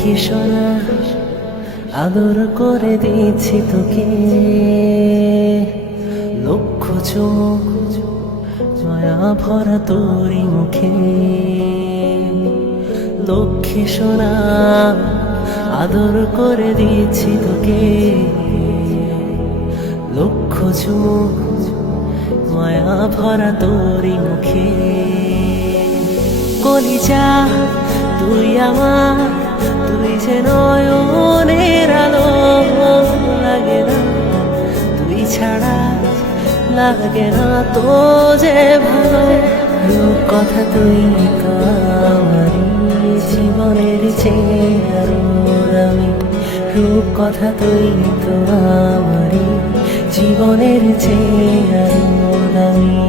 লক্ষ্মী সোনা, আদর করে দিচ্ছি তোকে। লক্ষ চোখ, মায়া ভরা তোরি মুখে। লক্ষ্মী সোনা, আদর করে দিচ্ছি তোকে। লক্ষ চোখ, মায়া ভরা তোরি মুখে। কলিজা, তুই আমার তুই যে নয়নের আলো লাগে না তুই ছাড়া লাগে না তো যে ভালো। কথা তুই তো জীবনের চেয়ার আমি রূপ কথা তুই তো আমারই, জীবনের আমি